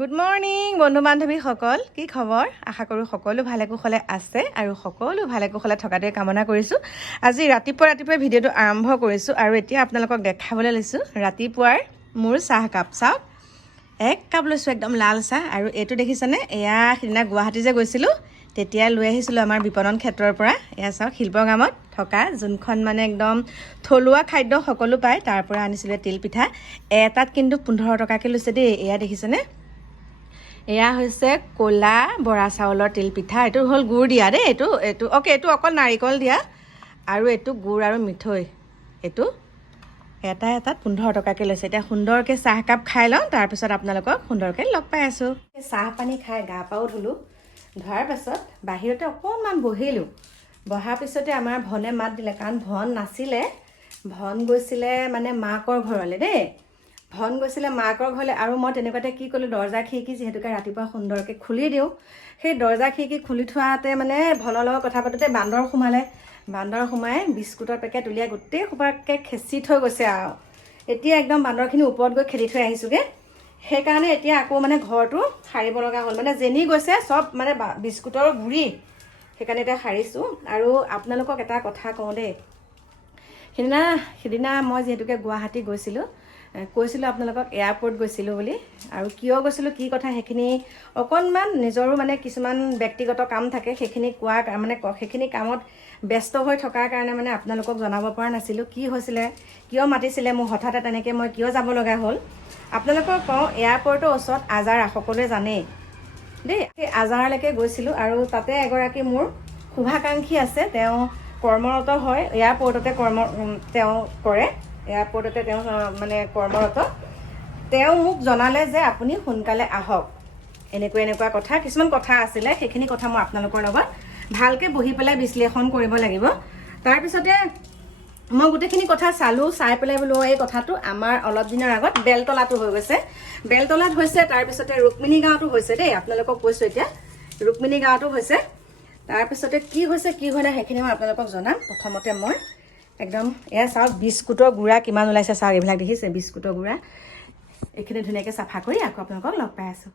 Good morning বন্ধু বান্ধৱীসকল, কি খবৰ? আশা কৰোঁ সকলো ভালে কুশলে আছে আৰু সকলো ভালে কুশলে থকাটোৱে কামনা কৰিছোঁ। আজি ৰাতিপুৱাই ভিডিঅ'টো আৰম্ভ কৰিছোঁ আৰু এতিয়া আপোনালোকক দেখাবলৈ লৈছোঁ ৰাতিপুৱাৰ মোৰ চাহকাপ। চাওক, এক কাপ লৈছোঁ একদম লাল চাহ। আৰু এইটো দেখিছেনে? এয়া সিদিনা গুৱাহাটী যে গৈছিলোঁ তেতিয়া লৈ আহিছিলোঁ আমাৰ বিপণন ক্ষেত্ৰৰ পৰা। এয়া চাওক, শিল্পগ্ৰামত থকা যোনখন মানে একদম থলুৱা খাদ্য সকলো পায় তাৰ পৰা আনিছিলোঁ তিল পিঠা। এটাত কিন্তু 15 টকাকৈ লৈছে দেই। এয়া দেখিছেনে? এয়া হৈছে ক'লা বৰা চাউলৰ তিল পিঠা। এইটো হ'ল গুড় দিয়া দেই। এইটো এইটো অকল নাৰিকল দিয়া আৰু এইটো গুড় আৰু মিঠৈ। এইটো এটাত 15 টকাকৈ লৈছে। এতিয়া সুন্দৰকৈ চাহকাপ খাই লওঁ, তাৰপিছত আপোনালোকক সুন্দৰকৈ লগ পাই আছোঁ। চাহ পানী খাই গা পাও ধুলোঁ। ধোৱাৰ পাছত বাহিৰতে অকণমান বহিলোঁ। বহাৰ পিছতে আমাৰ ভনে মাত দিলে, কাৰণ ভন নাছিলে। ভন গৈছিলে মানে মাকৰ ঘৰলৈ দেই। ভন গৈছিলে মাকৰ ঘৰলৈ আৰু মই তেনেকুৱাতে কি ক'লোঁ, দৰ্জা খিৰিকী যিহেতুকে ৰাতিপুৱা সুন্দৰকৈ খুলি দিওঁ, সেই দৰ্জা খিৰিকী খুলি থোৱাতে মানে ভনৰ লগত কথা পাতোতে বান্দৰ সোমালে। বান্দৰ সোমাই বিস্কুটৰ পেকেট উলিয়াই গোটেই সোপাকে খেচি থৈ গৈছে আৰু। এতিয়া একদম বান্দৰখিনি ওপৰত গৈ খেদি থৈ আহিছোঁগৈ। সেইকাৰণে এতিয়া আকৌ মানে ঘৰটো সাৰিব লগা হ'ল। মানে যেনি গৈছে চব মানে বিস্কুটৰ গুড়ি, সেইকাৰণে এতিয়া সাৰিছোঁ। আৰু আপোনালোকক এটা কথা কওঁ দেই, সিদিনা মই যিহেতুকে গুৱাহাটী গৈছিলোঁ, কৈছিলোঁ আপোনালোকক এয়াৰপৰ্ট গৈছিলোঁ বুলি। আৰু কিয় গৈছিলোঁ, কি কথা, সেইখিনি অকণমান নিজৰো মানে কিছুমান ব্যক্তিগত কাম থাকে, সেইখিনি সেইখিনি কামত ব্যস্ত হৈ থকাৰ কাৰণে মানে আপোনালোকক জনাব পৰা নাছিলোঁ কি হৈছিলে, কিয় মাতিছিলে মোক হঠাতে, তেনেকৈ মই কিয় যাব লগা হ'ল। আপোনালোকক কওঁ, এয়াৰপৰ্টৰ ওচৰত আজাৰা, সকলোৱে জানেই দেই। সেই আজাৰালৈকে গৈছিলোঁ আৰু তাতে এগৰাকী মোৰ শুভাকাংক্ষী আছে। তেওঁ কৰ্মৰত হয়, এয়াৰপৰ্টতে তেওঁ কৰে, এয়াৰপৰ্টতে তেওঁ মানে কৰ্মৰত। তেওঁ মোক জনালে যে আপুনি সোনকালে আহক, এনেকুৱা কথা কিছুমান কথা আছিলে। সেইখিনি কথা মই আপোনালোকৰ লগত ভালকৈ বহি পেলাই বিশ্লেষণ কৰিব লাগিব। তাৰপিছতে মই গোটেইখিনি কথা চালোঁ, চাই পেলাই বোলো এই কথাটো আমাৰ অলপ দিনৰ আগত বেলতলাটো হৈ গৈছে। বেলতলাত হৈছে, তাৰপিছতে ৰুক্মিণী গাঁৱতো হৈছে দেই। আপোনালোকক কৈছোঁ এতিয়া ৰুক্মিণী গাঁৱতো হৈছে। তাৰপিছতে কি হৈছে কি হোৱা নাই সেইখিনি মই আপোনালোকক জনাম। প্ৰথমতে মই একদম এয়া চাওক, বিস্কুটৰ গুড়া কিমান ওলাইছে চাওক। এইবিলাক দেখিছে বিস্কুটৰ গুড়া। এইখিনি ধুনীয়াকৈ চাফা কৰি আকৌ আপোনালোকক লগ পাই আছোঁ।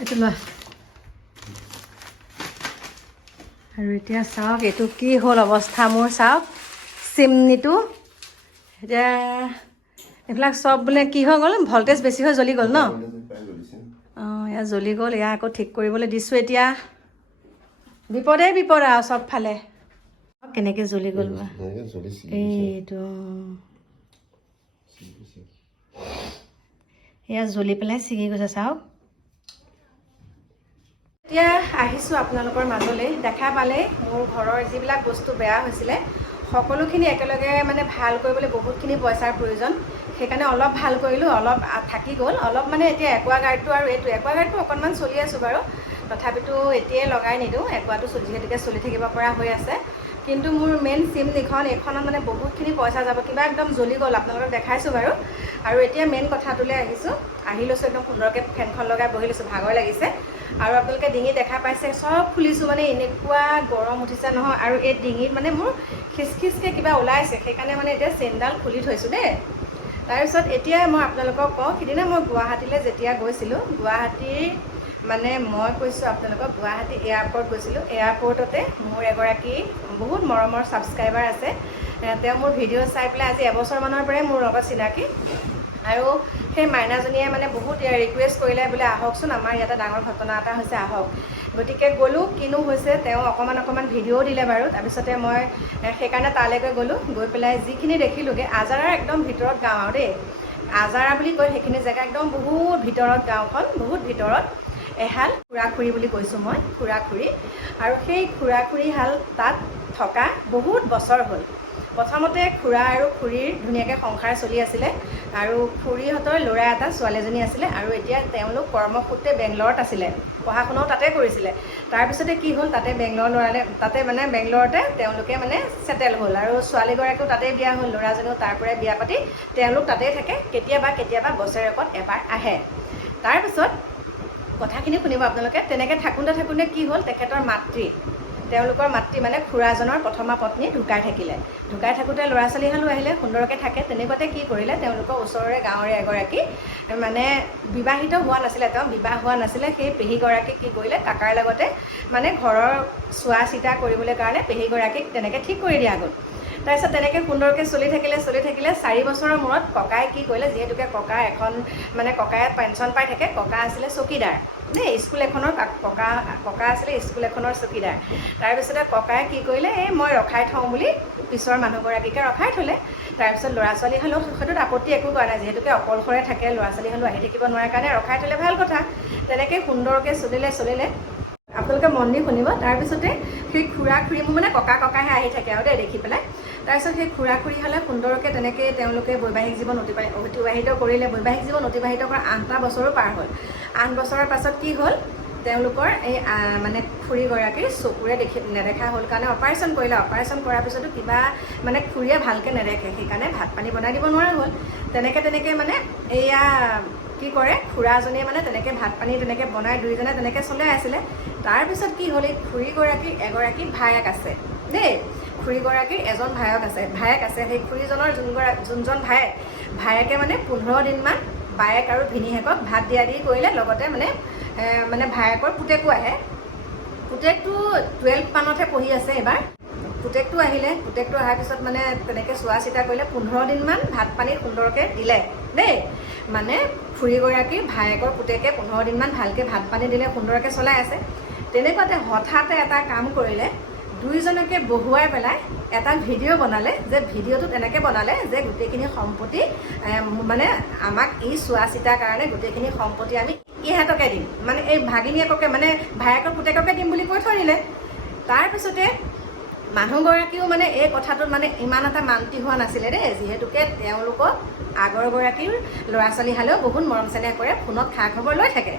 এইটো লোৱা। আৰু এতিয়া চাওক এইটো কি হ'ল অৱস্থা মোৰ। চাওক চিমনিটো এতিয়া এইবিলাক চব বোলে কি হৈ গ'ল, ভল্টেজ বেছি হৈ জ্বলি গ'ল ন। অঁ, এয়া জ্বলি গ'ল। এয়া আকৌ ঠিক কৰিবলৈ দিছোঁ। এতিয়া বিপদ আৰু চব ফালে। কেনেকৈ জ্বলি গ'ল বা এইটো। এয়া জ্বলি পেলাই ছিগি গৈছে চাওক। এতিয়া আহিছোঁ আপোনালোকৰ মাজলৈ। দেখা পালে মোৰ ঘৰৰ যিবিলাক বস্তু বেয়া হৈছিলে সকলোখিনি একেলগে মানে ভাল কৰিবলৈ বহুতখিনি পইচাৰ প্ৰয়োজন। সেইকাৰণে অলপ ভাল কৰিলোঁ, অলপ থাকি গ'ল। অলপ মানে এতিয়া একুৱাগাৰ্ডটো আৰু এইটো একুৱাগাৰ্ডটো অকণমান চলি আছোঁ বাৰু, তথাপিতো এতিয়াই লগাই নিদিওঁ। একুৱাটো যিহেতুকে চলি থাকিব পৰা হৈ আছে। কিন্তু মোৰ মেইন চিমনিখন, এইখনত মানে বহুতখিনি পইচা যাব। কিবা একদম জ্বলি গ'ল, আপোনালোকক দেখাইছোঁ বাৰু। আৰু এতিয়া মেইন কথাটোলৈ আহিছোঁ। আহি লৈছোঁ একদম সুন্দৰকৈ ফেনখন লগাই বহি লৈছোঁ, ভাগৰ লাগিছে। আৰু আপোনালোকে ডিঙি দেখা পাইছে, চব খুলিছোঁ। মানে এনেকুৱা গৰম উঠিছে নহয়। আৰু এই ডিঙিত মানে মোৰ খিচখিচকৈ কিবা ওলাইছে, সেইকাৰণে মানে এতিয়া চেইনডাল খুলি থৈছোঁ দেই। তাৰপিছত এতিয়া মই আপোনালোকক কওঁ, সিদিনা মই গুৱাহাটীলৈ যেতিয়া গৈছিলোঁ, গুৱাহাটীৰ মানে মই কৈছোঁ আপোনালোকক, গুৱাহাটী এয়াৰপৰ্ট গৈছিলোঁ। এয়াৰপৰ্টতে মোৰ এগৰাকী বহুত মৰমৰ ছাবস্ক্ৰাইবাৰ আছে। তেওঁ মোৰ ভিডিঅ' চাই পেলাই আজি এবছৰমানৰ পৰাই মোৰ লগত চিনাকি। আৰু সেই মাইনাজনীয়ে মানে বহুত ৰিকুৱেষ্ট কৰিলে বোলে আহকচোন, আমাৰ ইয়াতে ডাঙৰ ঘটনা এটা হৈছে, আহক। গতিকে গ'লোঁ। কিনো হৈছে তেওঁ অকণমান ভিডিঅ'ও দিলে বাৰু। তাৰপিছতে মই সেইকাৰণে তালৈকে গ'লোঁ। গৈ পেলাই যিখিনি দেখিলোঁগৈ, আজাৰাৰ একদম ভিতৰত গাঁও আৰু দেই। আজাৰা বুলি কয় সেইখিনি জেগা, একদম বহুত ভিতৰত গাঁওখন, বহুত ভিতৰত। এহাল খুৰা-খুৰী বুলি কৈছোঁ মই, খুৰা-খুৰী। আৰু সেই খুৰা-খুৰীহাল তাত থকা বহুত বছৰ হ'ল। প্ৰথমতে খুৰা আৰু খুৰীৰ ধুনীয়াকৈ সংসাৰ চলি আছিলে। আৰু খুৰীহঁতৰ ল'ৰা এটা, ছোৱালী এজনী আছিলে। আৰু এতিয়া তেওঁলোক কৰ্মসূত্ৰে বেংগলৰত আছিলে, পঢ়া শুনাও তাতে কৰিছিলে। তাৰপিছতে কি হ'ল, তাতে বেংগলৰতে তেওঁলোকে মানে ছেটেল হ'ল। আৰু ছোৱালীগৰাকীও তাতেই বিয়া হ'ল, ল'ৰাজনেও তাৰ পৰাই বিয়া পাতি তেওঁলোক তাতেই থাকে। কেতিয়াবা বছৰেকত এবাৰ আহে। তাৰপিছত কথাখিনি শুনিব আপোনালোকে। তেনেকৈ থাকোঁতে কি হ'ল, তেখেতৰ মাতৃ তেওঁলোকৰ মাতৃ মানে খুৰাজনৰ প্ৰথমা পত্নী ঢুকাই থাকিলে। ঢুকাই থাকোঁতে ল'ৰা ছোৱালীহালো আহিলে, সুন্দৰকৈ থাকে। তেনেকুৱাতে কি কৰিলে, তেওঁলোকৰ ওচৰৰে গাঁৱৰে এগৰাকী মানে বিবাহিত হোৱা নাছিলে, তেওঁ বিবাহ হোৱা নাছিলে। সেই পেহীগৰাকীক কি কৰিলে, কাকাৰ লগতে মানে ঘৰৰ চোৱা চিতা কৰিবলৈ কাৰণে পেহীগৰাকীক তেনেকৈ ঠিক কৰি দিয়া গ'ল। তাৰপিছত তেনেকৈ সুন্দৰকৈ চলি থাকিলে 4 বছৰৰ মূৰত ককাই কি কৰিলে, যিহেতুকে ককা এখন মানে ককাই পেঞ্চন পাই থাকে, ককা আছিলে চকীদাৰ দেই, স্কুল এখনৰ ককা আছিলে স্কুল এখনৰ চকীদাৰ। তাৰপিছতে ককাই কি কৰিলে, এই মই ৰখাই থওঁ বুলি পিছৰ মানুহগৰাকীকে ৰখাই থ'লে। তাৰপিছত ল'ৰা ছোৱালী হ'লেও সেইটোত আপত্তি একো কৰা নাই, যিহেতুকে অকলশৰে থাকে, ল'ৰা ছোৱালী হ'লেও আহি থাকিব নোৱাৰে কাৰণে ৰখাই থ'লে ভাল কথা। তেনেকৈ সুন্দৰকৈ চলিলে আপোনালোকে মন দি শুনিব। তাৰপিছতে সেই খুৰা খুৰী মোৰ মানে ককাহে আহি থাকে আৰু দেই দেখি পেলাই। তাৰপিছত সেই খুৰা খুৰী হ'লে সুন্দৰকৈ তেনেকৈ তেওঁলোকে বৈবাহিক জীৱন অতিবাহিত কৰিলে। বৈবাহিক জীৱন অতিবাহিত কৰা 8টা বছৰো পাৰ হ'ল। 8 বছৰৰ পাছত কি হ'ল, তেওঁলোকৰ এই মানে খুৰীগৰাকীৰ চকুৰে নেদেখা হ'ল কাৰণে অপাৰেশ্যন কৰিলে। অপাৰেশ্যন কৰাৰ পিছতো কিবা মানে খুৰীয়ে ভালকৈ নেদেখে, সেইকাৰণে ভাত পানী বনাই দিব নোৱাৰা হ'ল। তেনেকৈ মানে এয়া কি কৰে, খুৰাজনীয়ে মানে তেনেকৈ ভাত পানী তেনেকৈ বনাই দুইজনে তেনেকৈ চলাই আছিলে। তাৰপিছত কি হ'ল, এই খুৰীগৰাকীৰ এগৰাকী ভায়েক আছে দেই, খুৰীগৰাকীৰ এজন ভায়েক আছে। সেই খুৰীজনৰ যোনজন ভায়েকে মানে 15 দিনমান বায়েক আৰু ভিনীহেকক ভাত দিয়া দি কৰিলে। লগতে মানে ভায়েকৰ পুতেকো আহে। পুতেকটো 12 মানতহে পঢ়ি আছে এইবাৰ। পুতেকটো আহিলে, পুতেকটো অহাৰ পিছত মানে তেনেকৈ চোৱা চিতা কৰিলে। 15 দিনমান ভাত পানী সুন্দৰকৈ দিলে দেই, মানে খুৰীগৰাকীৰ ভায়েকৰ পুতেকে 15 দিনমান ভালকৈ ভাত পানী দিলে, সুন্দৰকৈ চলাই আছে। তেনেকুৱাতে হঠাতে এটা কাম কৰিলে, দুইজনকে বহুৱাই পেলাই এটা ভিডিঅ' বনালে। যে ভিডিঅ'টোত এনেকৈ বনালে যে গোটেইখিনি সম্পত্তি মানে আমাক এই চোৱা চিতাৰ কাৰণে গোটেইখিনি সম্পত্তি আমি ইহঁতকে দিম, মানে এই ভাগিনীয়েককে মানে ভায়েকৰ পুতেককে দিম বুলি কৈ থৈ দিলে। তাৰপিছতে মানুহগৰাকীও মানে এই কথাটোত মানে ইমান এটা মান্তি হোৱা নাছিলে দেই, যিহেতুকে তেওঁলোকক আগৰগৰাকীৰ ল'ৰা ছোৱালী হালেও বহুত মৰম চেনেহ কৰে, ফোনত খা খবৰ লৈ থাকে।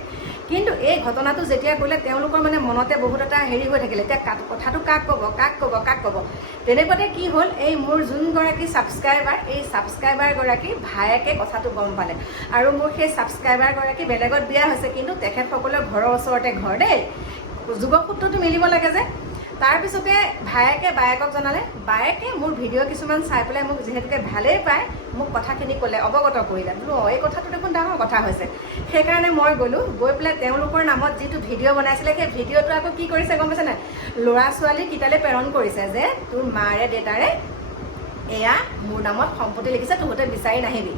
কিন্তু এই ঘটনাটো যেতিয়া কৰিলে তেওঁলোকৰ মানে মনতে বহুত এটা হেৰি হৈ থাকিলে, এতিয়া কথাটো কাক ক'ব। তেনেকুৱাতে কি হ'ল, এই মোৰ যোনগৰাকী ছাবস্ক্ৰাইবাৰ, এই ছাবস্ক্ৰাইবাৰগৰাকী ভায়েকে কথাটো গম পালে। আৰু মোৰ সেই ছাবস্ক্ৰাইবাৰগৰাকী বেলেগত বিয়া হৈছে, কিন্তু তেখেতসকলৰ ঘৰৰ ওচৰতে ঘৰ দেই, যোগসূত্ৰটো মিলিব লাগে যে। তাৰপিছতে ভায়েকে বায়েকক জনালে। বায়েকে মোৰ ভিডিঅ' কিছুমান চাই পেলাই মোক যিহেতুকে ভালেই পায়, মোক কথাখিনি ক'লে, অৱগত কৰিলে। বোলো এই কথাটো দেখোন ডাঙৰ কথা হৈছে। সেইকাৰণে মই গ'লোঁ, গৈ পেলাই তেওঁলোকৰ নামত যিটো ভিডিঅ' বনাইছিলে, সেই ভিডিঅ'টো আকৌ কি কৰিছে গম পাইছে নাই, ল'ৰা ছোৱালী কিটালে প্ৰেৰণ কৰিছে যে তোৰ মাৰে দেউতাৰে এয়া মোৰ নামত সম্পত্তি লিখিছে, তহঁতে বিচাৰি নাহিবি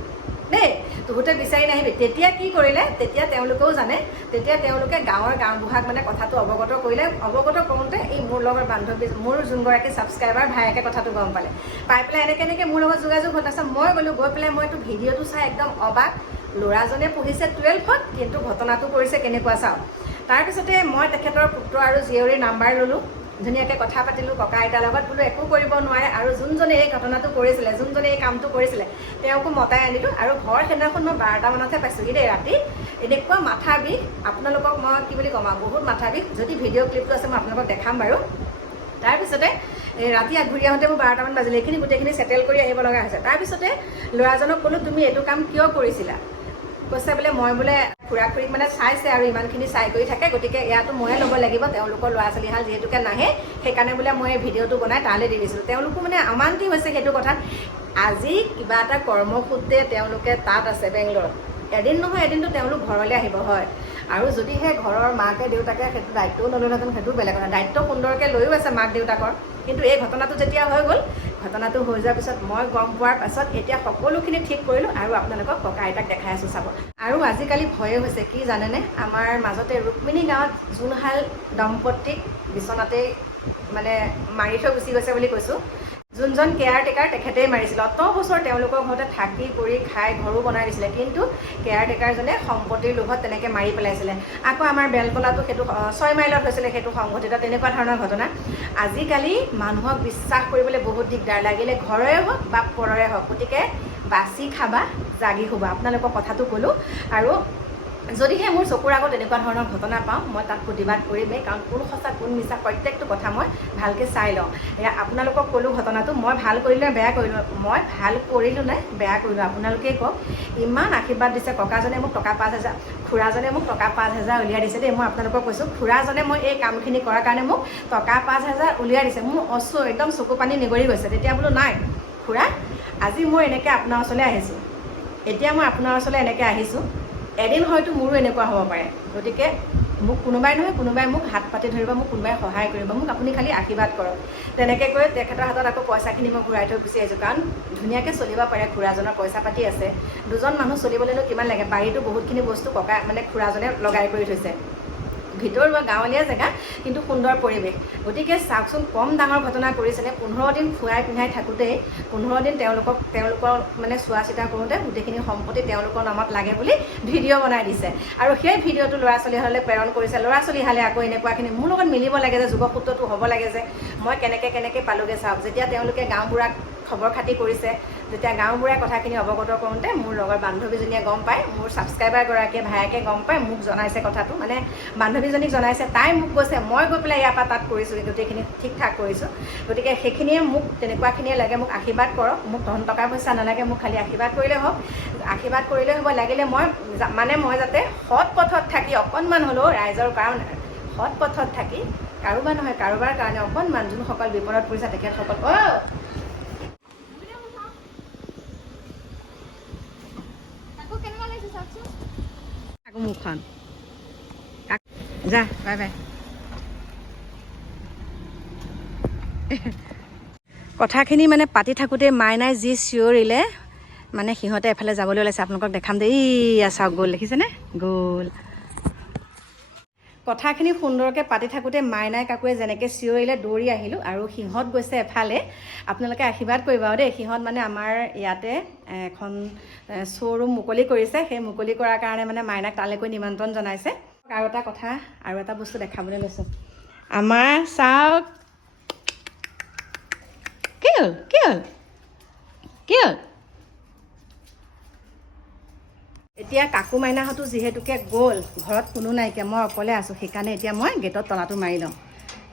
দেই, তহঁতে বিচাৰি নাহিবি। তেতিয়া কি কৰিলে, তেতিয়া তেওঁলোকেও জানে, তেতিয়া তেওঁলোকে গাঁওবুঢ়াক মানে কথাটো অৱগত কৰিলে। অৱগত কৰোঁতে এই মোৰ লগত বান্ধৱী, মোৰ যোনগৰাকী ছাবস্ক্ৰাইবাৰ ভায়েকে কথাটো গম পালে। পাই পেলাই এনেকৈ মোৰ লগত যোগাযোগ হ'ল। তাৰপিছত মই গ'লোঁ, গৈ পেলাই মই এইটো ভিডিঅ'টো চাই একদম অবাক। ল'ৰাজনে পঢ়িছে 12ত, কিন্তু ঘটনাটো কৰিছে কেনেকুৱা চাওঁ। তাৰপিছতে মই তেখেতৰ পুত্ৰ আৰু জীয়ৰীৰ নাম্বাৰ ল'লোঁ, ধুনীয়াকৈ কথা পাতিলোঁ ককা আইতাৰ লগত। বোলো একো কৰিব নোৱাৰে, আৰু যোনজনে এই ঘটনাটো কৰিছিলে, যোনজনে এই কামটো কৰিছিলে, তেওঁকো মতাই আনিলোঁ। আৰু ঘৰ সেইদিনাখন মই 12টা মানতহে পাইছোঁহি দেই ৰাতি। এনেকুৱা মাথা বিষ, আপোনালোকক মই কি বুলি ক'ম আৰু, বহুত মাথা বিষ। যদি ভিডিঅ' ক্লিপটো আছে মই আপোনালোকক দেখাম বাৰু। তাৰপিছতে ৰাতি ঘূৰি আহোঁতে মোৰ 12টা মান বাজিলে, এইখিনি গোটেইখিনি ছেটেল কৰি আহিব লগা হৈছে। তাৰপিছতে ল'ৰাজনক ক'লোঁ, তুমি এইটো কাম কিয় কৰিছিলা? কৈছে বোলে মই বোলে খুৰা খুৰীক মানে চাইছে আৰু ইমানখিনি চাই কৰি থাকে, গতিকে ইয়াতো ময়ে ল'ব লাগিব, তেওঁলোকৰ ল'ৰা ছোৱালীহাল যিহেতুকে নাহে, সেইকাৰণে বোলে মই এই ভিডিঅ'টো বনাই তালৈ দি দিছিলোঁ। তেওঁলোকো মানে অমান্তি হৈছে সেইটো কথাত। আজি কিবা এটা কৰ্মসূত্ৰে তেওঁলোকে তাত আছে বেংগলোৰত, এদিন নহয় এদিনতো তেওঁলোক ঘৰলৈ আহিব হয়। আৰু যদিহে ঘৰৰ মাকে দেউতাকে সেইটো দায়িত্বও নল'লেহেঁতেন, সেইটো বেলেগ কথা। দায়িত্ব সুন্দৰকৈ লৈও আছে মাক দেউতাকৰ, কিন্তু এই ঘটনাটো যেতিয়া হৈ গ'ল, ঘটনাটো হৈ যোৱাৰ পিছত মই গম পোৱাৰ পাছত এতিয়া সকলোখিনি ঠিক কৰিলোঁ, আৰু আপোনালোকক ককা আইতাক দেখাই আছোঁ চাব। আৰু আজিকালি ভয়ে হৈছে কি জানেনে, আমাৰ মাজতে ৰুক্মিণী গাঁৱত যোনহাল দম্পতীক বিচনাতেই মানে মাৰি থৈ গুচি গৈছে বুলি কৈছোঁ, যোনজন কেয়াৰটেকাৰ তেখেতেই মাৰিছিলে। অত বছৰ তেওঁলোকৰ ঘৰতে থাকি কৰি খাই ঘৰো বনাই দিছিলে, কিন্তু কেয়াৰটেকাৰজনে সম্পত্তিৰ লোভত তেনেকৈ মাৰি পেলাইছিলে। আকৌ আমাৰ বেলতলাতো সেইটো 6 মাইলত হৈছিলে সেইটো সংঘটিত, তেনেকুৱা ধৰণৰ ঘটনা। আজিকালি মানুহক বিশ্বাস কৰিবলৈ বহুত দিগদাৰ, লাগিলে ঘৰৰে হওক বা পৰৰে হওক। গতিকে বাচি খাবা, জাগি শুবা, আপোনালোকৰ কথাটো ক'লোঁ। আৰু যদিহে মোৰ চকুৰ আগত এনেকুৱা ধৰণৰ ঘটনা পাওঁ মই তাত প্ৰতিবাদ কৰিমেই, কাৰণ কোন সঁচা কোন মিছা প্ৰত্যেকটো কথা মই ভালকৈ চাই লওঁ। এয়া আপোনালোকক ক'লোঁ ঘটনাটো, মই ভাল কৰিলোঁ নে বেয়া কৰিলোঁ, মই ভাল কৰিলোঁ নে বেয়া কৰিলোঁ আপোনালোকেই কওক। ইমান আশীৰ্বাদ দিছে, ককাজনে মোক টকা 5,000, খুৰাজনে মোক টকা 5,000 উলিয়াই দিছে দেই। মই আপোনালোকক কৈছোঁ, খুৰাজনে মই এই কামখিনি কৰাৰ কাৰণে মোক টকা 5,000 উলিয়াই দিছে। মোৰ একদম চকু পানী নিগৰি গৈছে। তেতিয়া বোলো নাই খুৰা, আজি মই এনেকৈ আপোনাৰ ওচৰলৈ আহিছোঁ, এতিয়া মই আপোনাৰ ওচৰলৈ এনেকৈ আহিছোঁ, এদিন হয়তো মোৰো এনেকুৱা হ'ব পাৰে। গতিকে মোক কোনোবাই নহয় কোনোবাই মোক হাত পাতি ধৰিব, মোক কোনোবাই সহায় কৰিব, মোক আপুনি খালি আশীৰ্বাদ কৰক। তেনেকৈ কৈ তেখেতৰ হাতত আকৌ পইচাখিনি মই ঘূৰাই থৈ গুচি আহিছোঁ, কাৰণ ধুনীয়াকৈ চলিব পাৰে, খুৰাজনৰ পইচা পাতি আছে। দুজন মানুহ চলিবলৈনো কিমান লাগে, বাৰীতো বহুতখিনি বস্তু খুৰাজনে লগাই কৰি থৈছে। ভিতৰুৱা গাঁৱলীয়া জেগা, কিন্তু সুন্দৰ পৰিৱেশ। গতিকে চাওকচোন, কম ডাঙৰ ঘটনা কৰিছেনে। 15 দিন খুৱাই পিন্ধাই থাকোঁতেই 15 দিন তেওঁলোকৰ মানে চোৱা চিতা কৰোঁতে গোটেইখিনি সম্পত্তি তেওঁলোকৰ নামত লাগে বুলি ভিডিঅ' বনাই দিছে, আৰু সেই ভিডিঅ'টো ল'ৰা ছোৱালীহালে প্ৰেৰণ কৰিছে। ল'ৰা ছোৱালীহালে আকৌ এনেকুৱাখিনি মোৰ লগত মিলিব লাগে যে, যুগসূত্ৰটো হ'ব লাগে যে, মই কেনেকৈ পালোগৈ চাওক। যেতিয়া তেওঁলোকে গাঁওবুঢ়াক খবৰ খাতি কৰিছে, যেতিয়া গাঁওবুঢ়াই কথাখিনি অৱগত কৰোঁতে মোৰ লগৰ বান্ধৱীজনীয়ে গম পায়, মোৰ ছাবস্ক্ৰাইবাৰগৰাকীয়ে ভায়েকে গম পায়, মোক জনাইছে কথাটো, মানে বান্ধৱীজনীক জনাইছে। তাই মোক কৈছে, মই গৈ পেলাই ইয়াৰ পৰা তাত কৰিছোঁ, গোটেইখিনি ঠিক ঠাক কৰিছোঁ। গতিকে সেইখিনিয়ে মোক তেনেকুৱাখিনিয়ে লাগে, মোক আশীৰ্বাদ কৰক। মোক ধন টকা পইচা নালাগে, মোক খালি আশীৰ্বাদ কৰিলে হওক। আশীৰ্বাদ কৰিলে হ'ব। লাগিলে মই যাতে সৎ পথত থাকি অকণমান হ'লেও ৰাইজৰ কাৰণে, সৎ পথত থাকি কাৰোবাৰ নহয় কাৰোবাৰ কাৰণে অকণমান, যোনসকল বিপদত পৰিছে তেখেতসকল আকৌ মুখখন যা, বাই বাই। কথাখিনি মানে পাতি থাকোঁতে মাইনাই যি চিঞৰিলে, মানে সিহঁতে এফালে যাবলৈ ওলাইছে। আপোনালোকক দেখাম দেই, এইয়া চাওক গ'ল, দেখিছেনে গ'ল। কথাখিনি সুন্দৰকৈ পাতি থাকোঁতে মাইনাই কাকুৱে যেনেকৈ চিঞৰিলে দৌৰি আহিলোঁ, আৰু সিহঁত গৈছে এফালে। আপোনালোকে আশীৰ্বাদ কৰিব আৰু দেই। সিহঁত মানে আমাৰ ইয়াতে এখন শ্ব'ৰুম মুকলি কৰিছে, সেই মুকলি কৰাৰ কাৰণে মানে মাইনাক তালৈকৈ নিমন্ত্ৰণ জনাইছে। আৰু এটা কথা, আৰু এটা বস্তু দেখাবলৈ লৈছোঁ। আমাৰ চাওক, কি হ'ল এতিয়া কাকু মাইনাহঁতো যিহেতুকে গ'ল, ঘৰত কোনো নাইকিয়া, মই অকলে আছোঁ। সেইকাৰণে এতিয়া মই গেটত তলাটো মাৰি লওঁ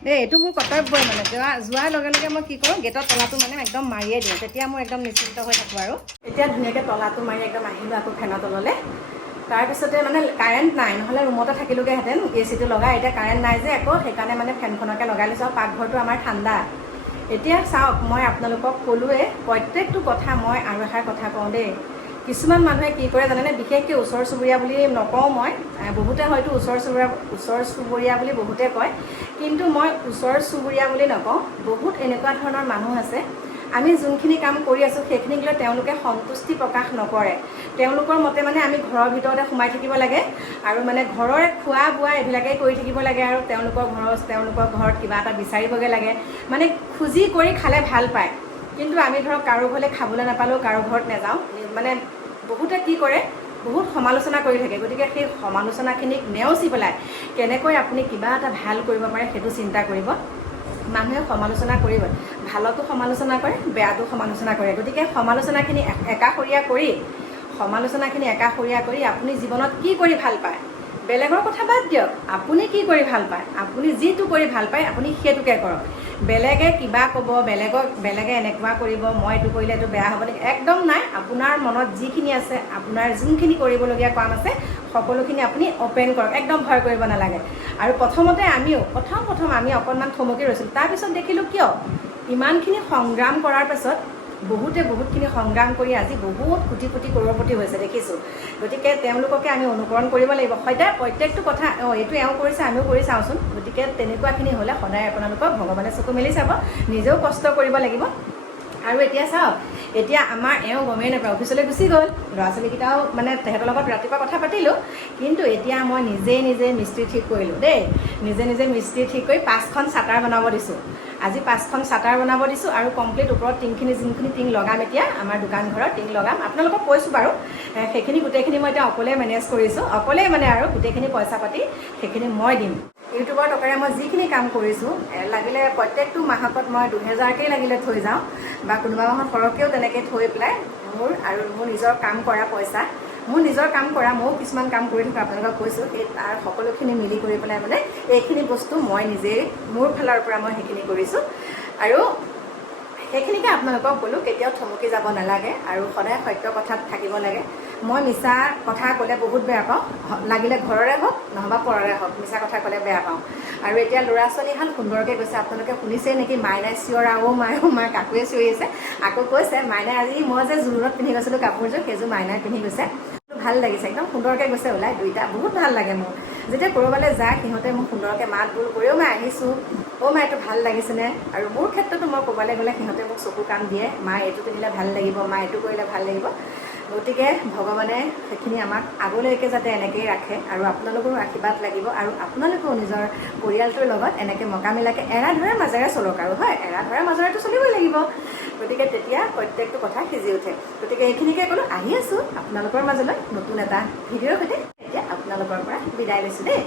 দেই। এইটো মোৰ কৰ্তব্যই, মানে যোৱাৰ লগে লগে মই কি কৰোঁ, গেটত তলাটো মানে একদম মাৰিয়ে দিওঁ। তেতিয়া মই একদম নিশ্চিন্ত হৈ থাকোঁ। আৰু এতিয়া ধুনীয়াকৈ তলাটো মাৰি একদম আহিলোঁ আকৌ ফেনৰ তললৈ। তাৰপিছতে মানে কাৰেণ্ট নাই, নহ'লে ৰুমতে থাকিলোগৈহেঁতেন AC-টো লগাই। এতিয়া কাৰেণ্ট নাই যে আকৌ, সেইকাৰণে মানে ফেনখনকে লগাই লৈছোঁ। আৰু পাকঘৰটো আমাৰ ঠাণ্ডা। এতিয়া চাওক, মই আপোনালোকক ক'লোৱে প্ৰত্যেকটো কথা। মই আৰু এষাৰ কথা কওঁ দেই, কিছুমান মানুহে কি কৰে জানেনে, বিশেষকৈ ওচৰ চুবুৰীয়া বুলি নকওঁ মই, বহুতে হয়তো ওচৰ চুবুৰীয়া বুলি বহুতে কয়, কিন্তু মই ওচৰ চুবুৰীয়া বুলি নকওঁ। বহুত এনেকুৱা ধৰণৰ মানুহ আছে, আমি যোনখিনি কাম কৰি আছোঁ সেইখিনিক লৈ তেওঁলোকে সন্তুষ্টি প্ৰকাশ নকৰে। তেওঁলোকৰ মতে মানে আমি ঘৰৰ ভিতৰতে সোমাই থাকিব লাগে, আৰু মানে ঘৰৰে খোৱা বোৱা এইবিলাকেই কৰি থাকিব লাগে, আৰু তেওঁলোকৰ ঘৰত কিবা এটা বিচাৰিবগৈ লাগে, মানে খুজি কৰি খালে ভাল পায়। কিন্তু আমি ধৰক কাৰো ঘৰলৈ খাবলৈ নাপালেও কাৰো ঘৰত নাযাওঁ। মানে বহুতে কি কৰে, বহুত সমালোচনা কৰি থাকে। গতিকে সেই সমালোচনাখিনিক নেওচি পেলাই কেনেকৈ আপুনি কিবা এটা ভাল কৰিব পাৰে সেইটো চিন্তা কৰিব। মানুহে সমালোচনা কৰিব, ভালতো সমালোচনা কৰে, বেয়াটো সমালোচনা কৰে। গতিকে সমালোচনাখিনি একাষৰীয়া কৰি আপুনি জীৱনত কি কৰি ভাল পায়, বেলেগৰ কথা বাদ দিয়ক, আপুনি কি কৰি ভাল পায়, আপুনি যিটো কৰি ভাল পায় আপুনি সেইটোকে কৰক। বেলেগে কিবা ক'ব, বেলেগে এনেকুৱা কৰিব, মই এইটো কৰিলে এইটো বেয়া হ'ব নেকি, একদম নাই। আপোনাৰ মনত যিখিনি আছে, আপোনাৰ যোনখিনি কৰিবলগীয়া কাম আছে, সকলোখিনি আপুনি অ'পেন কৰক, একদম ভয় কৰিব নালাগে। আৰু প্ৰথমতে প্ৰথম আমি অকণমান থমকি ৰৈছিলোঁ। তাৰপিছত দেখিলোঁ কিয় ইমানখিনি সংগ্ৰাম কৰাৰ পাছত বহুতখিনি সংগ্ৰাম কৰি আজি বহুত কোটি কৰৌৰপতি হৈছে দেখিছোঁ। গতিকে তেওঁলোককে আমি অনুকৰণ কৰিব লাগিব সদায়। প্ৰত্যেকটো কথা এইটো এওঁ কৰিছে আমিও কৰি চাওঁচোন। গতিকে তেনেকুৱাখিনি হ'লে সদায় আপোনালোকক ভগৱানে চকু মেলি চাব, নিজেও কষ্ট কৰিব লাগিব। আৰু এতিয়া চাওক, এতিয়া আমাৰ এওঁ গমেই নাপায়, অফিচলৈ গুচি গ'ল। ল'ৰা ছোৱালীকেইটাও মানে তেহেঁতৰ লগত ৰাতিপুৱা কথা পাতিলোঁ, কিন্তু এতিয়া মই নিজে মিস্ত্ৰী ঠিক কৰিলোঁ দেই। নিজে মিস্ত্ৰী ঠিক কৰি 5খন চাটাৰ বনাব দিছোঁ। আজি 5খন চাটাৰ বনাব দিছোঁ, আৰু কমপ্লিট ওপৰত যোনখিনি টিং লগাম, এতিয়া আমাৰ দোকান ঘৰত টিং লগাম। আপোনালোকক কৈছোঁ বাৰু, সেইখিনি গোটেইখিনি মই এতিয়া অকলে মেনেজ কৰিছোঁ, অকলেই মানে, আৰু গোটেইখিনি পইচা পাতি সেইখিনি মই দিম। ইউটিউবৰ টকাৰে মই যিখিনি কাম কৰিছোঁ, লাগিলে প্ৰত্যেকটো মাহত মই 2000কেই লাগিলে থৈ যাওঁ, বা কোনোবা মাহত সৰহকৈও তেনেকৈ থৈ পেলাই মোৰ নিজৰ কাম কৰা পইচা মোৰ নিজৰ কাম কৰা ময়ো কিছুমান কাম কৰি থাকোঁ আপোনালোকক কৈছোঁ সেই তাৰ সকলোখিনি মিলি কৰি পেলাই মানে এইখিনি বস্তু মই নিজেই মোৰ ফালৰ পৰা মই সেইখিনি কৰিছোঁ আৰু সেইখিনিকে আপোনালোকক ক'লোঁ কেতিয়াও থমকি যাব নালাগে আৰু সদায় সত্য কথাত থাকিব লাগে মই মিছা কথা ক'লে বহুত বেয়া পাওঁ লাগিলে ঘৰৰে হওক নহবা পৰৰে হওক মিছা কথা ক'লে বেয়া পাওঁ আৰু এতিয়া ল'ৰা ছোৱালীহাল সুন্দৰকৈ গৈছে আপোনালোকে শুনিছে নেকি মাইনাই চিঞৰা অ' মায়ে কাকুৱে চিঞৰি আছে আকৌ কৈছে মাইনাই আজি মই যে জোৰোণত পিন্ধি গৈছিলোঁ কাপোৰযোৰ সেইযোৰ মাইনাই পিন্ধি গৈছে ভাল লাগিছে একদম সুন্দৰকৈ গৈছে ওলাই দুইটা বহুত ভাল লাগে মোৰ যেতিয়া ক'ৰবালৈ যায় সিহঁতে মোক সুন্দৰকৈ মাত বোল কৰিও মই আহিছোঁ অ' মা এইটো ভাল লাগিছেনে আৰু মোৰ ক্ষেত্ৰতো মই ক'ৰবালৈ গ'লে সিহঁতে মোক চকু কাণ দিয়ে মা এইটো পিন্ধিলে ভাল লাগিব মা এইটো কৰিলে ভাল লাগিব গতিকে ভগৱানে সেইখিনি আমাক আগলৈকে যাতে এনেকৈয়ে ৰাখে আৰু আপোনালোকৰো আশীৰ্বাদ লাগিব আৰু আপোনালোকেও নিজৰ পৰিয়ালটোৰ লগত এনেকৈ মকামিলাকৈ এৰা ধৰাৰ মাজেৰে চলক আৰু হয় এৰা ধৰাৰ মাজেৰেতো চলিবই লাগিব গতিকে তেতিয়া প্ৰত্যেকটো কথা সিজি উঠে গতিকে এইখিনিকে ক'লোঁ আহি আছোঁ আপোনালোকৰ মাজলৈ নতুন এটা ভিডিঅ'ৰ সৈতে এতিয়া আপোনালোকৰ পৰা বিদায় লৈছোঁ দেই